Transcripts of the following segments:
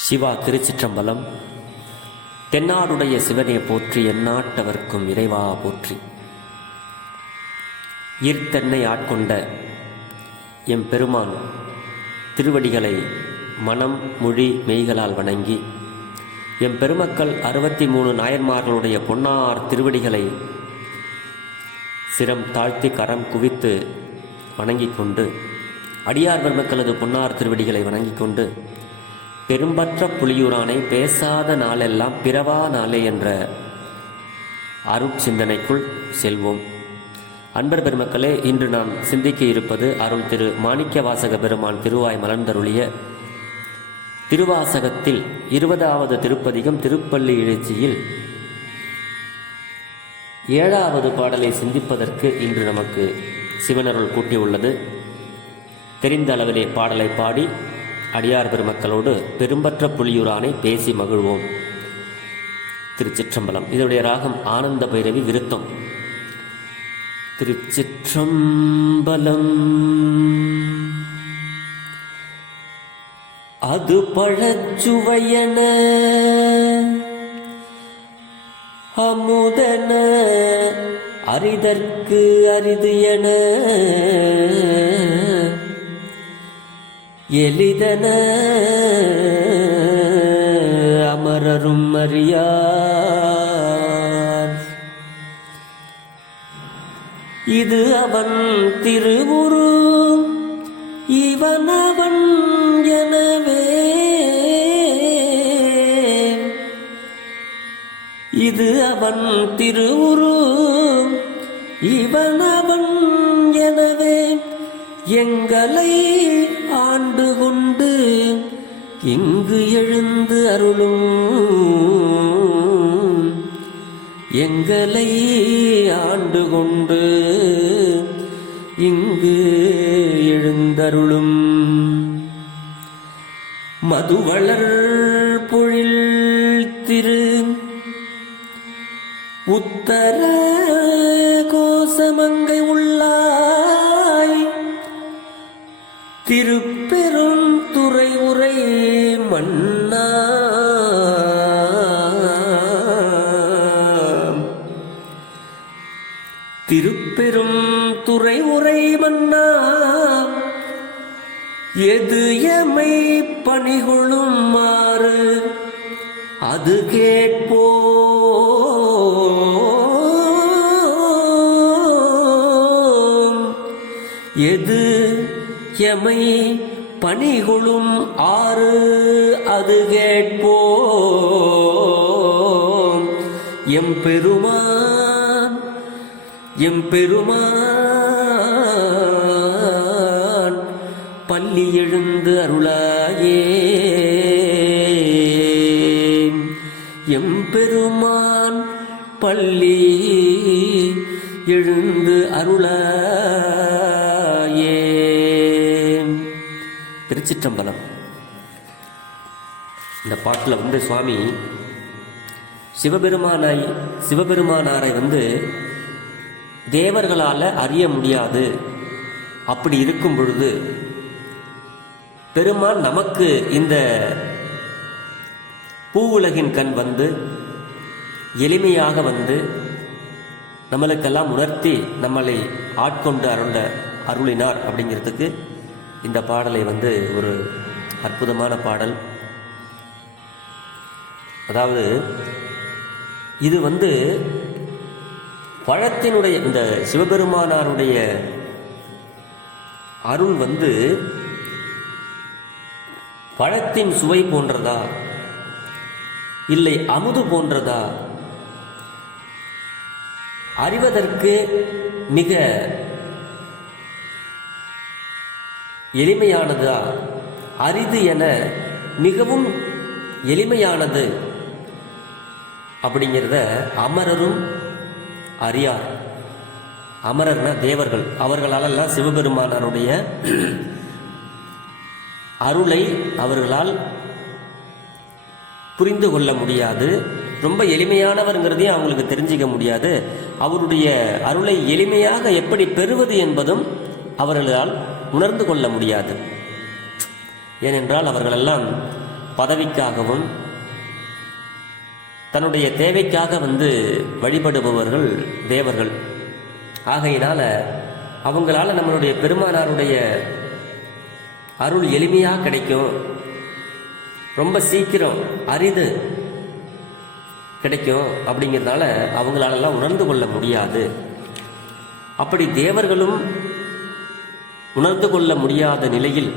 சிவா திருச்சிற்றம்பலம். தென்னாடுடைய சிவனே போற்றி, எந்நாட்டவர்க்கும் இறைவா போற்றி. ஈர்த்தென்னை ஆட்கொண்ட எம் பெருமான் திருவடிகளை மனம் மொழி மெய்களால் வணங்கி, எம் பெருமக்கள் 63 நாயன்மார்களுடைய பொன்னார் திருவடிகளை சிரம் தாழ்த்தி கரம் குவித்து வணங்கிக் கொண்டு, அடியார் பெருமக்களது பொன்னார் திருவடிகளை வணங்கிக் கொண்டு, பெரும்பற்ற புலியூரானை பேசாத நாளெல்லாம் பிறவா நாளே என்ற அருட்சிந்தனைக்குள் செல்வோம். அன்பர் பெருமக்களே, இன்று நாம் சிந்திக்க இருப்பது அருள் திரு மாணிக்க வாசக பெருமான் திருவாய் மலர்ந்தருளிய திருவாசகத்தில் 20வது திருப்பதிகம் திருப்பள்ளி எழுச்சியில் 7வது பாடலை சிந்திப்பதற்கு இன்று நமக்கு சிவனருள் கூட்டியுள்ளது. தெரிந்த அளவிலே பாடலை பாடி அடியார் பெருமக்களோடு பெரும்பற்ற புலியூரானை பேசி மகிழ்வோம். திருச்சிற்றம்பலம். இதனுடைய ராகம் ஆனந்த பைரவி விருத்தம். திருச்சிற்றம்பலம். அது பழச்சுவையன அமுதன அரிதற்கு அரிது என எளிதன அமரரும் அறியார். இது அவன் திருவுரு இவன் அவன் எனவே, இது அவன் திருவுரு இவன் அவன் எனவே, எங்களை ஆண்டு கொண்டு இங்கு எழுந்து அருளும், எங்களை ஆண்டு கொண்டு இங்கு எழுந்தருளும். மதுவளர் பொழில் திரு உத்தர கோசமங்கை உள்ளாய், திருப்பெரும் துறை உரை மன்னா, திருப்பெரும் துறை உரை மன்னா, எது எமை பணிகொள்ளும் மாறு அது கேட்போம், எது எமை பணிகொளும் ஆறு அது கேட்போம். எம்பெருமான் எம்பெருமான் பள்ளி எழுந்து அருளாயே, எம்பெருமான் பள்ளி எழுந்து அருளாயே. திருச்சிற்றம்பலம். இந்த பாட்டில் சுவாமி சிவபெருமானாரை தேவர்களால் அறிய முடியாது. அப்படி இருக்கும் பொழுது பெருமான் நமக்கு இந்த பூவுலகின் கண் எளிமையாக நம்மளுக்கெல்லாம் உணர்த்தி நம்மளை ஆட்கொண்டு அருளினார் அப்படிங்கிறதுக்கு இந்த பாடலை ஒரு அற்புதமான பாடல். அதாவது இது பழத்தினுடைய இந்த சிவபெருமானாருடைய அருள் பழத்தின் சுவை போன்றதா இல்லை அமுது போன்றதா, அறிவதற்கு மிக எளிமையானதா, அரிது என மிகவும் எளிமையானது அப்படிங்கிறத அமரரும் அறியார். அமரர்னா தேவர்கள். அவர்களாலெல்லாம் சிவபெருமானாருடைய அருளை அவர்களால் புரிந்து கொள்ள முடியாது. ரொம்ப எளிமையானவர்ங்கிறதையும் அவங்களுக்கு தெரிஞ்சிக்க முடியாது. அவருடைய அருளை எளிமையாக எப்படி பெறுவது என்பதும் அவர்களால் உணர்ந்து கொள்ள முடியாது. ஏனென்றால் அவர்களெல்லாம் பதவிக்காகவும் தன்னுடைய தேவைக்காக வழிபடுபவர்கள் தேவர்கள். ஆகையினால அவங்களால நம்மளுடைய பெருமானாருடைய அருள் எளிமையாக கிடைக்கும், ரொம்ப சீக்கிரம் அரிது கிடைக்கும். அப்படிங்கிறதுனால அவங்களாலெல்லாம் உணர்ந்து கொள்ள முடியாது. அப்படி தேவர்களும் உணர்ந்து கொள்ள முடியாத நிலையில்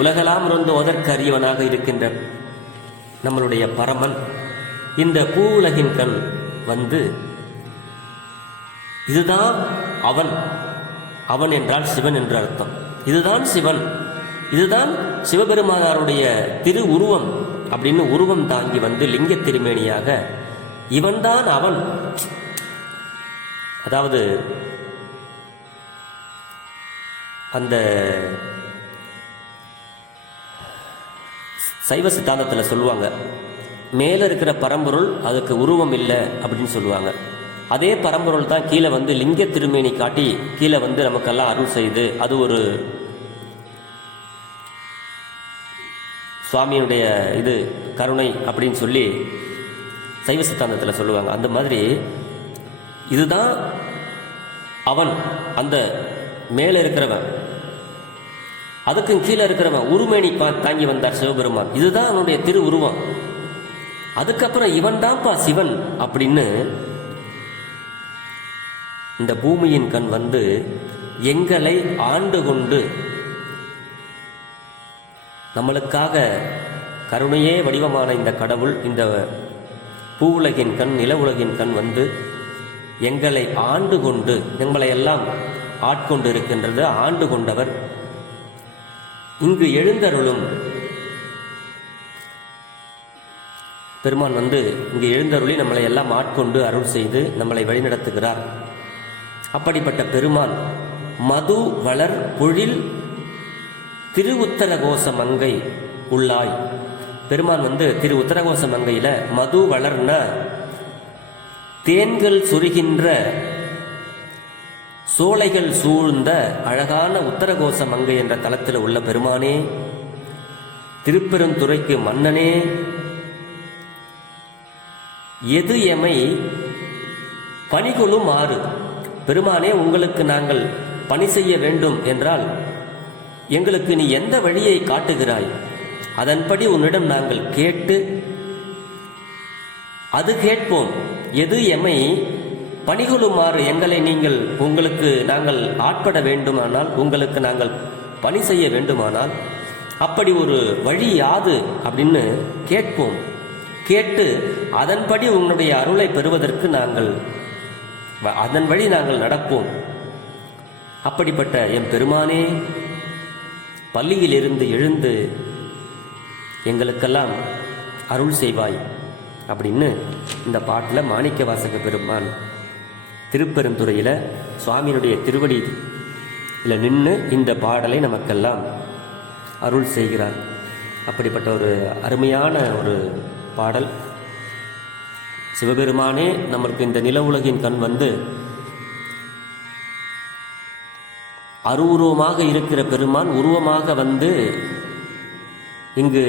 உலகெல்லாம் உணர்ந்து ஓதற்கு அறியவனாக இருக்கின்ற நம்மளுடைய பரமன் இந்த பூ உலகின் கண் இதுதான் அவன். அவன் என்றால் சிவன் என்று அர்த்தம். இதுதான் சிவன், இதுதான் சிவபெருமானாருடைய திரு உருவம் அப்படின்னு உருவம் தாங்கி லிங்க திருமேனியாக இவன்தான் அவன். அதாவது அந்த சைவ சித்தாந்தத்தில் சொல்லுவாங்க, மேலே இருக்கிற பரம்பொருள் அதுக்கு உருவம் இல்லை அப்படின்னு சொல்லுவாங்க. அதே பரம்பொருள் தான் கீழே லிங்க திருமேனி காட்டி கீழே நமக்கெல்லாம் அருள் செய்து அது ஒரு சுவாமியுடைய இது கருணை அப்படின்னு சொல்லி சைவ சித்தாந்தத்தில் சொல்லுவாங்க. அந்த மாதிரி இதுதான் அவன், அந்த மேலே இருக்கிறவன், அதுக்கும் கீழே இருக்கிறவன் உருமேனி தாங்கி வந்தார் சிவபெருமான். இதுதான் அவனுடைய திரு உருவம். அதுக்கப்புறம் இவன் தான்ப்பா சிவன் அப்படின்னு இந்த பூமியின் கண் எங்களை ஆண்டு கொண்டு நம்மளுக்காக கருணையே வடிவமான இந்த கடவுள் இந்த பூ உலகின் கண் நில உலகின் கண் எங்களை ஆண்டு கொண்டு எங்களை எல்லாம் ஆட்கொண்டு இருக்கின்றது. ஆண்டு கொண்டவர் இங்கு எழுந்தருளும் பெருமான் இங்கு எழுந்தருளி நம்மளை எல்லாம் ஆட்கொண்டு அருள் செய்து நம்மளை வழிநடத்துகிறார். அப்படிப்பட்ட பெருமான் மது வளர் பொழில் திரு உத்தரகோச மங்கை உள்ளாய். பெருமான் திரு உத்தரகோச மங்கையில மது வளர்ன தேன்கள் சுரிகின்ற சோலைகள் சூழ்ந்த அழகான உத்தரகோச மங்கை என்ற தலத்தில் உள்ள பெருமானே, திருப்பெருந்துறைக்கு மன்னனே, எது எமை பணிகொளும் ஆறு. பெருமானே, உங்களுக்கு நாங்கள் பணி செய்ய வேண்டும் என்றால் எங்களுக்கு நீ எந்த வழியை காட்டுகிறாய், அதன்படி உன்னிடம் நாங்கள் கேட்டு அது கேட்போம். எது எமை பணிகொளுமாறு எங்களை நீங்கள் உங்களுக்கு நாங்கள் ஆட்பட வேண்டுமானால், உங்களுக்கு நாங்கள் பணி செய்ய வேண்டுமானால் அப்படி ஒரு வழி யாது அப்படின்னு கேட்போம். கேட்டு அதன்படி உன்னுடைய அருளை பெறுவதற்கு நாங்கள் அதன் வழி நாங்கள் நடப்போம். அப்படிப்பட்ட என் பெருமானே, பள்ளியிலிருந்து எழுந்து எங்களுக்கெல்லாம் அருள் செய்வாய் அப்படின்னு இந்த பாட்டில் மாணிக்க வாசக பெருமான் திருப்பெருந்துறையில் சுவாமியினுடைய திருவடியில் நின்று இந்த பாடலை நமக்கெல்லாம் அருள் செய்கிறார். அப்படிப்பட்ட ஒரு அருமையான ஒரு பாடல். சிவபெருமானே நம்மளுக்கு இந்த நில உலகின் கண் அருவுருவமாக இருக்கிற பெருமான் உருவமாக இங்கு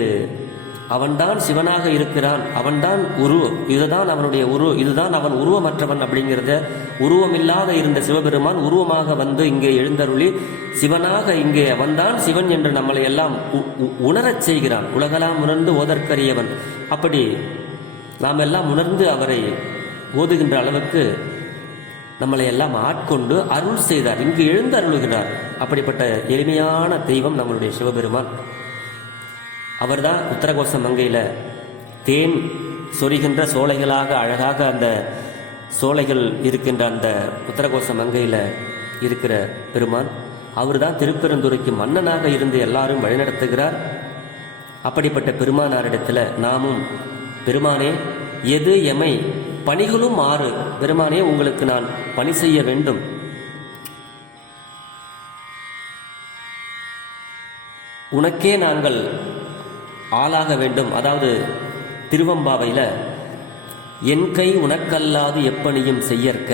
அவன்தான் சிவனாக இருக்கிறான், அவன்தான் இதுதான் அவனுடைய இதுதான் அவன் உருவமற்றவன் அப்படிங்கிறத உருவமில்லாத இருந்த சிவபெருமான் உருவமாக இங்கே எழுந்தருளி சிவனாக இங்கே அவன்தான் சிவன் என்று நம்மளை எல்லாம் உணரச் செய்கிறான். உலகெல்லாம் உணர்ந்து ஓதற்கரியவன். அப்படி நாம் எல்லாம் உணர்ந்து அவரை ஓதுகின்ற அளவுக்கு நம்மளை எல்லாம் ஆட்கொண்டு அருள் செய்தார், இங்கு எழுந்து அருளுகிறார். அப்படிப்பட்ட எளிமையான தெய்வம் நம்மளுடைய சிவபெருமான். அவர்தான் உத்தரகோச மங்கையில் தேன் சொரிகின்ற சோலைகளாக அழகாக அந்த சோலைகள் இருக்கின்ற அந்த உத்தரகோச மங்கையில் இருக்கிற பெருமான். அவர் தான் திருப்பெருந்துறைக்கு மன்னனாக இருந்து எல்லாரும் வழிநடத்துகிறார். அப்படிப்பட்ட பெருமானாரிடத்தில் நாமும், பெருமானே எது எமை பணிகளும் ஆறு, பெருமானே உங்களுக்கு நான் பணி செய்ய வேண்டும், உனக்கே நாங்கள் ஆளாக வேண்டும். அதாவது திருவம்பாவையில் என் கை உனக்கல்லாது எப்பணியும் செய்யற்க,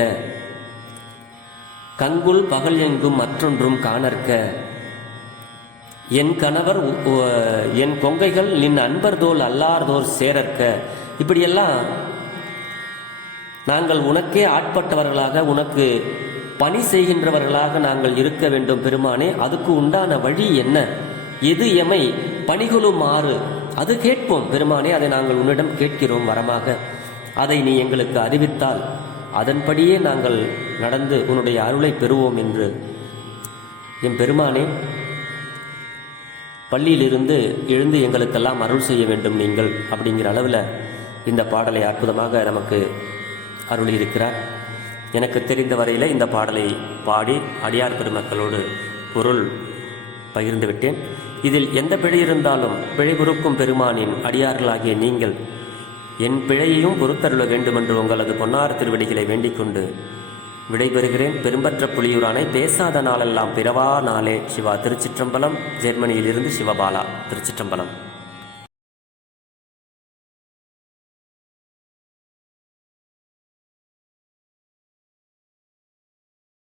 கங்குல் பகல் எங்கும் மற்றொன்றும் காணற்க, என் கணவர் என் கொங்கைகள் நின் அன்பர்தோல் அல்லார்தோர் சேரற்க, இப்படியெல்லாம் நாங்கள் உனக்கே ஆட்பட்டவர்களாக உனக்கு பணி செய்கின்றவர்களாக நாங்கள் இருக்க வேண்டும் பெருமானே. அதுக்கு உண்டான வழி என்ன? எது எமை பணிகளும் ஆறு, அது கேட்போம் பெருமானே. அதை நாங்கள் உன்னிடம் கேட்கிறோம் வரமாக. அதை நீ எங்களுக்கு அறிவித்தால் அதன்படியே நாங்கள் நடந்து உன்னுடைய அருளை பெறுவோம் என்று என் பெருமானே பள்ளியிலிருந்து எழுந்து எங்களுக்கெல்லாம் அருள் செய்ய வேண்டும் நீங்கள் அப்படிங்கிற அளவில் இந்த பாடலை அற்புதமாக நமக்கு அருள் இருக்கிறார். எனக்கு தெரிந்த வரையில் இந்த பாடலை பாடி அடியார் பெருமக்களோடு பொருள் பகிர்ந்து விட்டேன். இதில் எந்த பிழை இருந்தாலும் பிழை பொறுக்கும் பெருமானின் அடியார்களாகிய நீங்கள் என் பிழையையும் பொறுத்தருள வேண்டுமென்று உங்களது பொன்னார் திருவடிகளை வேண்டிக் கொண்டு விடைபெறுகிறேன். பெரும்பற்ற புலியூரானை பேசாத நாளெல்லாம் பிறவா நாளே. சிவா. திருச்சிற்றம்பலம். ஜெர்மனியிலிருந்து சிவபாலா. திருச்சிற்றம்பலம்.